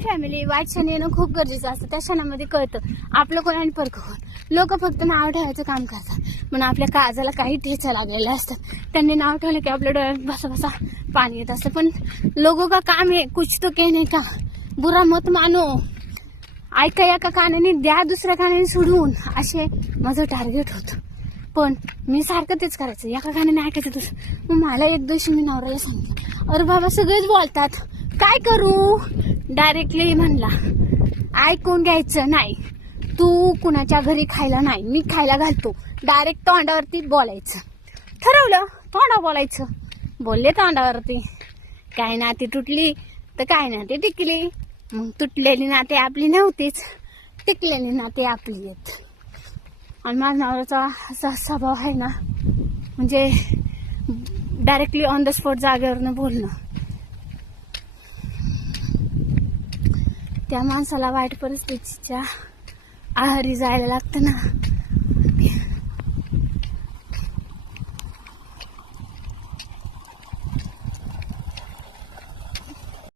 Family वाईट क्षण येणं खूप गरजेचं असतं. त्या क्षणामध्ये कळतं आपलं कोण आणि परक कोण. लोक फक्त नाव ठेवायचं काम करतात, म्हणून आपल्या काळजाला काही ठेचा लागलेले असतात. त्यांनी नाव ठेवलं की आपल्या डोळ्यात बसा बसा पाणी येत असतं. पण लोगों का काम है कुछ तो कहने का, बुरा मत मानो. ऐका एका कानाने द्या दुसऱ्या कानाने सोडून, असे माझं टार्गेट होतं. पण मी सारखं तेच करायचं, एका कानाने ऐकायचं दुसरं. मग मला एक दिवशी मी नवऱ्याला सांगितलं, अरे बाबा सगळेच बोलतात काय करू. डायरेक्टली म्हणला ऐकून घ्यायचं नाही, तू कुणाच्या घरी खायला नाही, मी खायला घालतो. डायरेक्ट तोंडावरती बोलायचं. ठरवलं तोंडा बोलायचं. बोलले तोंडावरती. काय नाती तुटली तर काय नाती टिकली. मग तुटलेली नाते आपली नव्हतीच, टिकलेली नाते आपली आहेत. आणि माझ्या नवऱ्याचा असा स्वभाव आहे ना, म्हणजे डायरेक्टली ऑन द स्पॉट जागेवरनं बोलणं. त्या माणसाला वाईट परिस्थितीच्या आहारी जायला लागतं ना,